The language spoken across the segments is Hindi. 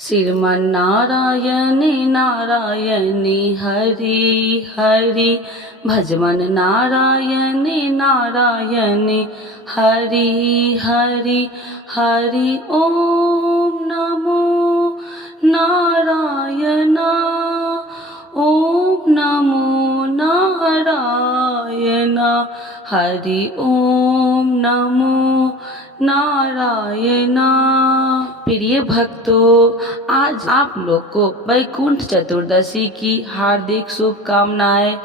श्रीमन्नारायणे नारायणे हरि हरि भजमन नारायणे नारायणे हरि हरि हरि ओम नमो नारायण ओम नमो नारायण हरि ओम नमो नारायण। प्रिय भक्तों, आज आप लोग को वैकुंठ चतुर्दशी की हार्दिक शुभकामनाएं।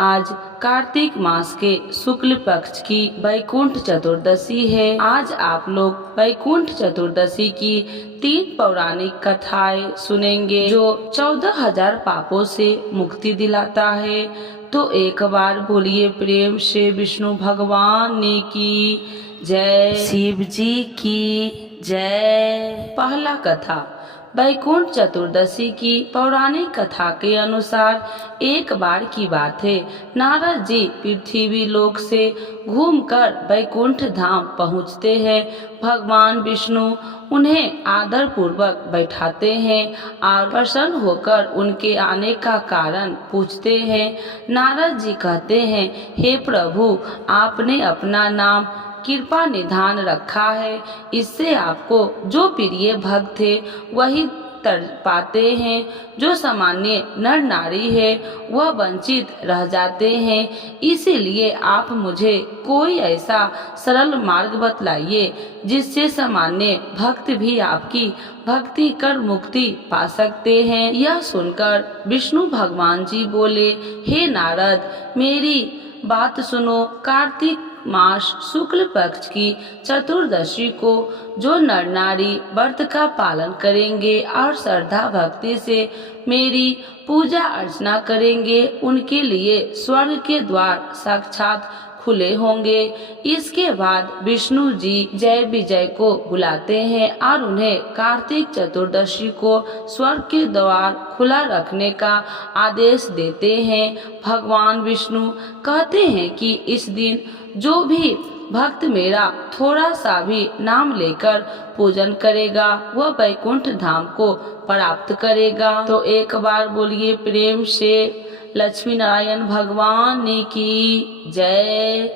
आज कार्तिक मास के शुक्ल पक्ष की वैकुंठ चतुर्दशी है। आज आप लोग वैकुंठ चतुर्दशी की 3 पौराणिक कथाएं सुनेंगे जो 14,000 पापों से मुक्ति दिलाता है। तो एक बार बोलिए प्रेम से विष्णु भगवान ने की जय, शिव जी की जय। पहला कथा। वैकुंठ चतुर्दशी की पौराणिक कथा के अनुसार एक बार की बात है, नारद जी पृथ्वी लोक से घूमकर वैकुंठ धाम पहुँचते हैं। भगवान विष्णु उन्हें आदर पूर्वक बैठाते हैं और प्रसन्न होकर उनके आने का कारण पूछते हैं। नारद जी कहते हैं, हे प्रभु, आपने अपना नाम कृपा निधान रखा है, इससे आपको जो प्रिय भक्त थे वही तर पाते हैं। जो सामान्य नर नारी है वह वंचित रह जाते हैं। इसीलिए आप मुझे कोई ऐसा सरल मार्ग बतलाइए जिससे सामान्य भक्त भी आपकी भक्ति कर मुक्ति पा सकते हैं। यह सुनकर विष्णु भगवान जी बोले, हे नारद, मेरी बात सुनो। कार्तिक मास शुक्ल पक्ष की चतुर्दशी को जो नर नारी व्रत का पालन करेंगे और श्रद्धा भक्ति से मेरी पूजा अर्चना करेंगे, उनके लिए स्वर्ग के द्वार साक्षात खुले होंगे। इसके बाद विष्णु जी जय विजय को बुलाते हैं और उन्हें कार्तिक चतुर्दशी को स्वर्ग के द्वार खुला रखने का आदेश देते हैं। भगवान विष्णु कहते हैं कि इस दिन जो भी भक्त मेरा थोड़ा सा भी नाम लेकर पूजन करेगा वह वैकुंठ धाम को प्राप्त करेगा। तो एक बार बोलिए प्रेम से लक्ष्मी नारायण भगवान की जय।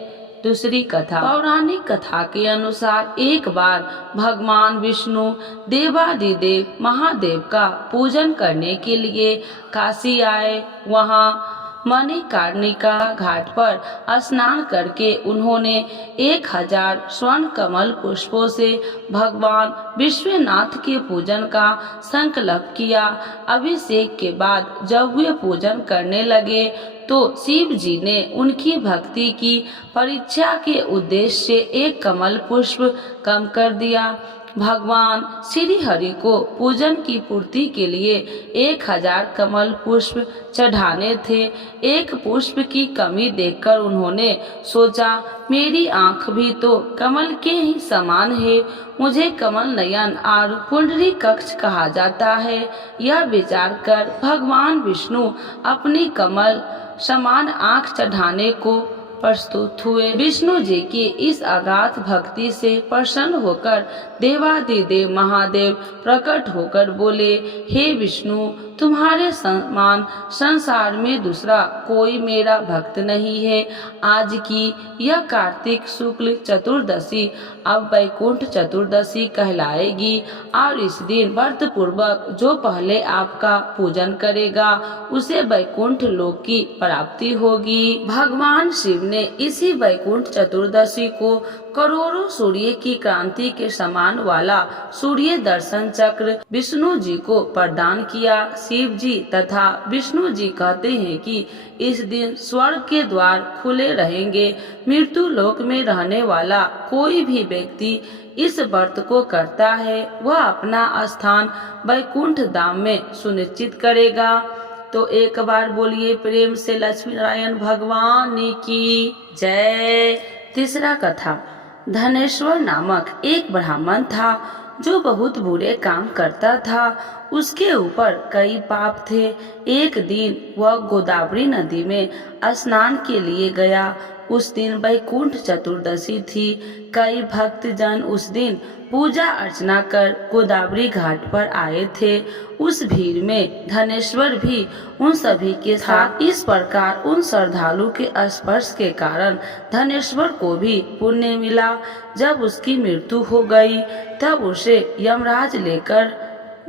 दूसरी कथा। पौराणिक कथा के अनुसार एक बार भगवान विष्णु देवादिदेव महादेव का पूजन करने के लिए काशी आए। वहाँ मणिकर्णिका घाट पर स्नान करके उन्होंने 1000 स्वर्ण कमल पुष्पों से भगवान विश्वनाथ के पूजन का संकल्प किया। अभिषेक के बाद जब वे पूजन करने लगे तो शिव जी ने उनकी भक्ति की परीक्षा के उद्देश्य से एक कमल पुष्प कम कर दिया। भगवान श्री हरि को पूजन की पूर्ति के लिए 1000 कमल पुष्प चढ़ाने थे। एक पुष्प की कमी देखकर उन्होंने सोचा, मेरी आंख भी तो कमल के ही समान है, मुझे कमल नयन और कुंडली कक्ष कहा जाता है। यह विचार कर भगवान विष्णु अपनी कमल समान आंख चढ़ाने को प्रस्तुत हुए। विष्णु जी की इस अगाध भक्ति से प्रसन्न होकर देवादिदेव महादेव प्रकट होकर बोले, हे विष्णु, तुम्हारे समान संसार में दूसरा कोई मेरा भक्त नहीं है। आज की यह कार्तिक शुक्ल चतुर्दशी अब वैकुंठ चतुर्दशी कहलाएगी और इस दिन व्रत पूर्वक जो पहले आपका पूजन करेगा उसे वैकुंठ लोक की प्राप्ति होगी। भगवान शिव ने इसी वैकुंठ चतुर्दशी को करोड़ों सूर्य की क्रांति के समान वाला सूर्य दर्शन चक्र विष्णु जी को प्रदान किया। शिव जी तथा विष्णु जी कहते हैं कि इस दिन स्वर्ग के द्वार खुले रहेंगे। मृत्यु लोक में रहने वाला कोई भी व्यक्ति इस व्रत को करता है वह अपना स्थान वैकुंठ धाम में सुनिश्चित करेगा। तो एक बार बोलिए प्रेम से लक्ष्मी नारायण भगवान की जय। तीसरा कथा। धनेश्वर नामक एक ब्राह्मण था जो बहुत बुरे काम करता था। उसके ऊपर कई पाप थे। एक दिन वह गोदावरी नदी में स्नान के लिए गया। उस दिन वैकुंठ चतुर्दशी थी। कई भक्तजन उस दिन पूजा अर्चना कर गोदावरी घाट पर आए थे। उस भीड़ में धनेश्वर भी उन सभी के साथ। इस प्रकार उन श्रद्धालु के स्पर्श के कारण धनेश्वर को भी पुण्य मिला। जब उसकी मृत्यु हो गई तब उसे यमराज लेकर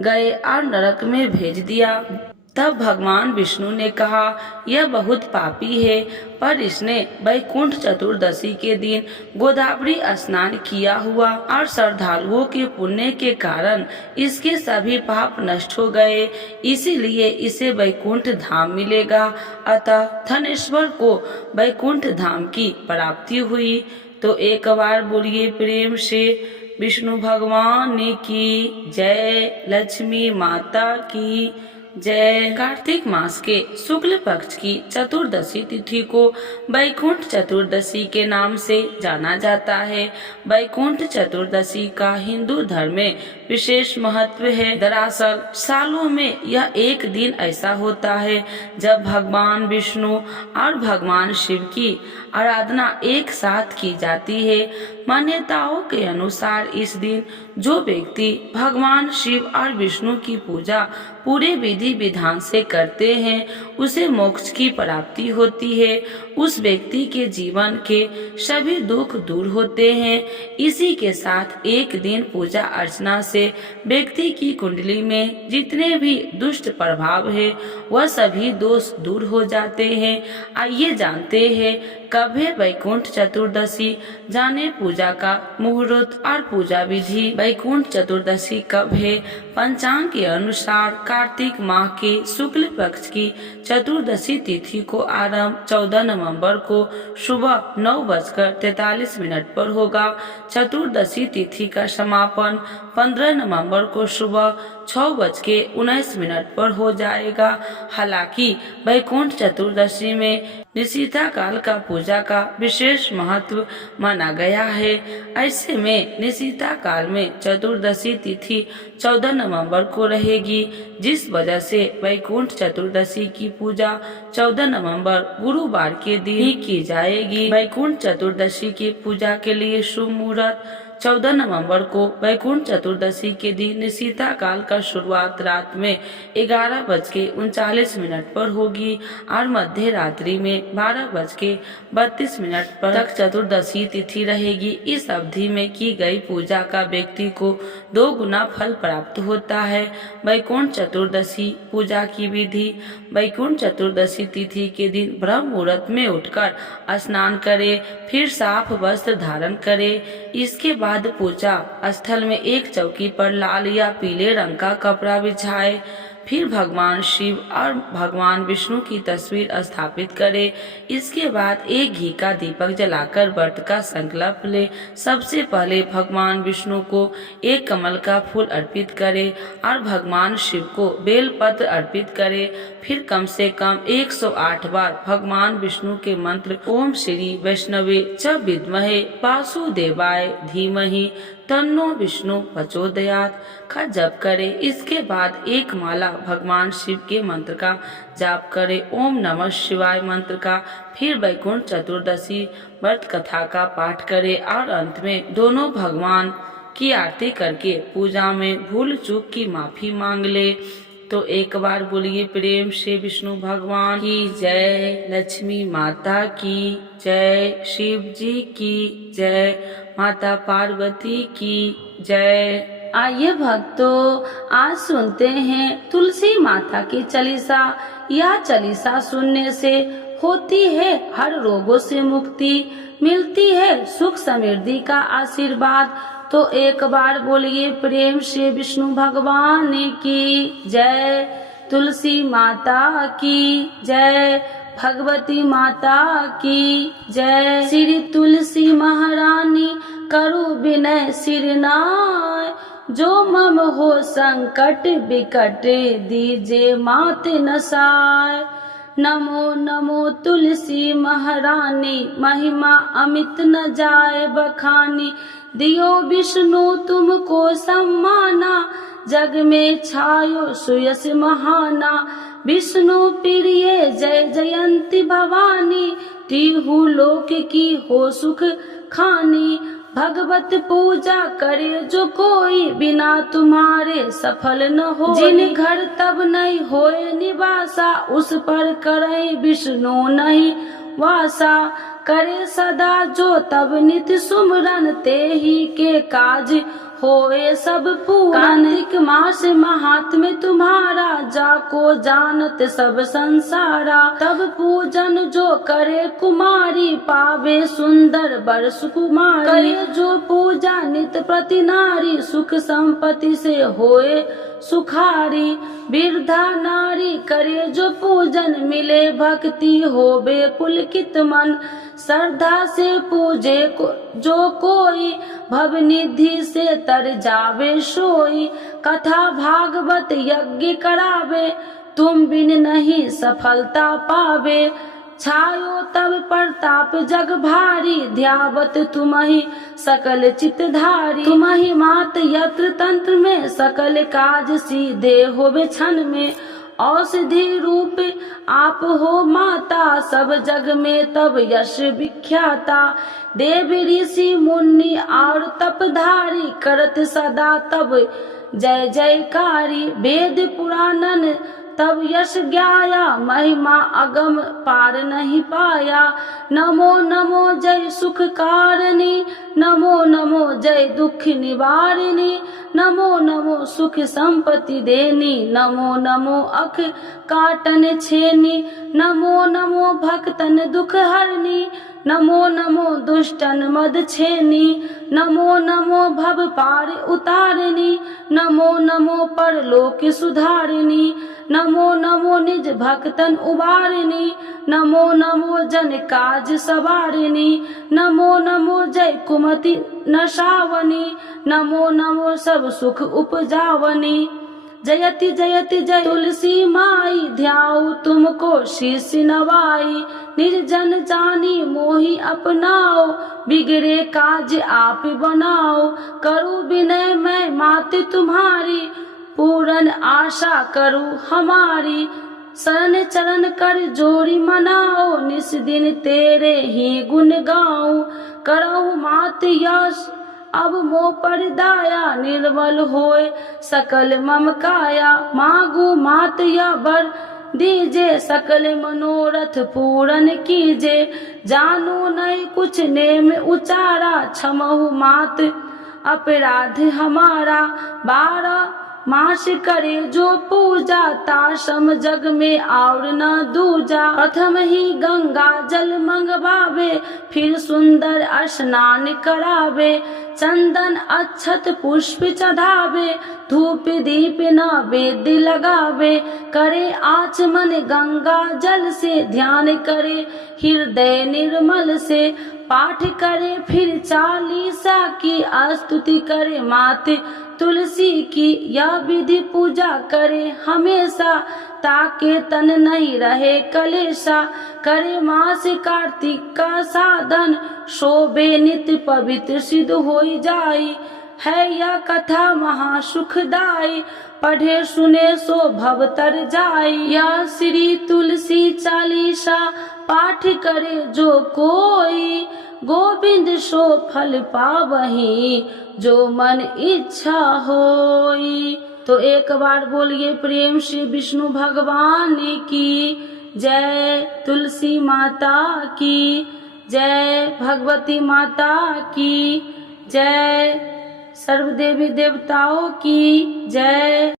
गए और नरक में भेज दिया। तब भगवान विष्णु ने कहा, यह बहुत पापी है, पर इसने वैकुंठ चतुर्दशी के दिन गोदावरी स्नान किया हुआ और श्रद्धालुओं के पुण्य के कारण इसके सभी पाप नष्ट हो गए, इसीलिए इसे वैकुंठ धाम मिलेगा। अतः धनेश्वर को वैकुंठ धाम की प्राप्ति हुई। तो एक बार बोलिए प्रेम से विष्णु भगवान की जय, लक्ष्मी माता की जय। कार्तिक मास के शुक्ल पक्ष की चतुर्दशी तिथि को वैकुंठ चतुर्दशी के नाम से जाना जाता है। वैकुंठ चतुर्दशी का हिंदू धर्म में विशेष महत्व है। दरअसल सालों में यह एक दिन ऐसा होता है जब भगवान विष्णु और भगवान शिव की आराधना एक साथ की जाती है। मान्यताओं के अनुसार इस दिन जो व्यक्ति भगवान शिव और विष्णु की पूजा पूरे विधि विधान से करते हैं उसे मोक्ष की प्राप्ति होती है। उस व्यक्ति के जीवन के सभी दुख दूर होते हैं। इसी के साथ एक दिन पूजा अर्चना से व्यक्ति की कुंडली में जितने भी दुष्ट प्रभाव है वह सभी दोष दूर हो जाते हैं। आइए जानते हैं कब है वैकुंठ चतुर्दशी, जाने पूजा का मुहूर्त और पूजा विधि। वैकुंठ चतुर्दशी कब है? पंचांग के अनुसार कार्तिक माह के शुक्ल पक्ष की चतुर्दशी तिथि को आरंभ 14 नवंबर को सुबह 9:43 पर होगा। चतुर्दशी तिथि का समापन 15 नवंबर को सुबह 6:19 पर हो जाएगा। हालांकि वैकुंठ चतुर्दशी में निशिता काल का पूजा का विशेष महत्व माना गया है। ऐसे में निशिता काल में चतुर्दशी तिथि 14 नवंबर को रहेगी, जिस वजह से वैकुंठ चतुर्दशी की पूजा 14 नवंबर गुरुवार के दिन ही की जाएगी। वैकुंठ चतुर्दशी की पूजा के लिए शुभ मुहूर्त 14 नवंबर को वैकुंठ चतुर्दशी के दिन निशिता काल का शुरुआत रात में 11:39 पर होगी और मध्य रात्रि में 12:32 पर तक चतुर्दशी तिथि रहेगी। इस अवधि में की गई पूजा का व्यक्ति को 2 गुना फल प्राप्त होता है। वैकुंठ चतुर्दशी पूजा की विधि। वैकुंठ चतुर्दशी तिथि के दिन ब्रह्म मुहूर्त में उठकर स्नान करे, फिर साफ वस्त्र धारण करे। इसके बाद पूजा स्थल में एक चौकी पर लाल या पीले रंग का कपड़ा बिछाए, फिर भगवान शिव और भगवान विष्णु की तस्वीर स्थापित करे। इसके बाद एक घी का दीपक जलाकर व्रत का संकल्प ले। सबसे पहले भगवान विष्णु को एक कमल का फूल अर्पित करे और भगवान शिव को बेलपत्र अर्पित करे। फिर कम से कम 108 बार भगवान विष्णु के मंत्र ओम श्री वैष्णवे च विद्महे वासुदेवाय धीमहि तन्नो विष्णु प्रचोदयात् का जप करे। इसके बाद एक माला भगवान शिव के मंत्र का जाप करे, ओम नमः शिवाय मंत्र का। फिर वैकुंठ चतुर्दशी व्रत कथा का पाठ करे और अंत में दोनों भगवान की आरती करके पूजा में भूल चूक की माफी मांग ले। तो एक बार बोलिए प्रेम से विष्णु भगवान की जय, लक्ष्मी माता की जय, शिव जी की जय, माता पार्वती की जय। आइए भक्तों, आज सुनते हैं तुलसी माता की चालीसा। यह चालीसा सुनने से होती है हर रोगों से मुक्ति, मिलती है सुख समृद्धि का आशीर्वाद। तो एक बार बोलिए प्रेम से विष्णु भगवान की जय, तुलसी माता की जय, भगवती माता की जय। श्री तुलसी महारानी करो विनय सिरनाय, जो मम हो संकट विकट दीजे मात नसाय। नमो नमो तुलसी महारानी, महिमा अमित न जाए बखानी। दियो विष्णु तुमको सम्माना, जग में छायो सुयस महाना। विष्णु प्रिय जय जयंती भवानी, तीहू लोक की हो सुख खानी। भगवत पूजा करे जो कोई, बिना तुम्हारे सफल न हो। जिन घर तब नहीं होए निवासा, उस पर करे विष्णु नहीं वासा। करे सदा जो तब नित सुमरन, ते ही के काज होए सब पूरन। कार्तिक मास महात्म्य तुम्हारा, जाको जानत सब संसारा। तब पूजन जो करे कुमारी, पावे सुंदर वर सुकुमारी। करे जो पूजा नित प्रति नारी, सुख संपत्ति से होए सुखारी। वृद्धा नारी करे जो पूजन, मिले भक्ति होवे पुलकित मन। श्रद्धा से पूजे जो कोई, भवनिधि से तर जावे सोई। कथा भागवत यज्ञ करावे, तुम बिन नहीं सफलता पावे। छायो तब प्रताप जग भारी, ध्यावत तुम्हि सकल चितधारी। तुम्हि मात यत्र तंत्र में, सकल काज सीधे होवे क्षण में। औषधि रूप आप हो माता, सब जग में तब यश विख्याता। देव ऋषि मुनि और तपधारी, करत सदा तब जय जयकारी। वेद पुराणन तब यश ज्ञाया, महिमा अगम पार नहीं पाया। नमो नमो जय सुख कारिणी, नमो नमो जय दुख निवारिणी। नमो नमो सुख संपत्ति देनी, नमो नमो अख काटन छेनी। नमो नमो भक्तन दुख हरनी, नमो नमो दुष्टन मद छेनी। नमो नमो भव पार उतारिणी, नमो नमो परलोक सुधारिणी। नमो नमो निज भक्तन उबारिणी, नमो नमो जन काज सवारिणी। नमो नमो जय कुमति नशावनी, नमो नमो सब सुख उपजावनी। जयति जयति जय तुलसी माई, ध्याऊ तुमको शीश नवाई। निर्जन जानी मोहि अपनाओ, बिगड़े काज आप बनाओ। करूँ विनय मैं मात तुम्हारी, पूरन आशा करूँ हमारी। शरण चरण कर जोड़ी मनाओ, निस दिन तेरे ही गुण गाऊं। करहु मात यश अब मोह पर दाया, निर्मल होए सकल मम काया। मांगू मात या वर दीजे, सकल मनोरथ पूरन कीजे। जानू नहीं कुछ नेम उचारा, क्षमहु मात अपराध हमारा। 12 मास करे जो पूजा, ताशम जग में और न दूजा। प्रथम ही गंगा जल मंगवावे, फिर सुंदर स्नान करावे। चंदन अक्षत पुष्प चढ़ावे, धूप दीप नैवेद्य लगावे। करे आचमन गंगा जल से, ध्यान करे हृदय निर्मल से। पाठ करे फिर 40 की, स्तुति करे मात तुलसी की। यह विधि पूजा करे हमेशा, ताके तन नहीं रहे कलेशा। करे मास कार्तिक का साधन, शोभे नित्य पवित्र सिद्ध होई जाई। है यह कथा महासुखदाई, पढ़े सुने सो भव तर जाई। यह श्री तुलसी चालीसा, पाठ करे जो कोई। गोविंद सो फल पावही, जो मन इच्छा होई। तो एक बार बोलिए प्रेम से विष्णु भगवान की जय, तुलसी माता की जय, भगवती माता की जय, सर्व देवी देवताओं की जय।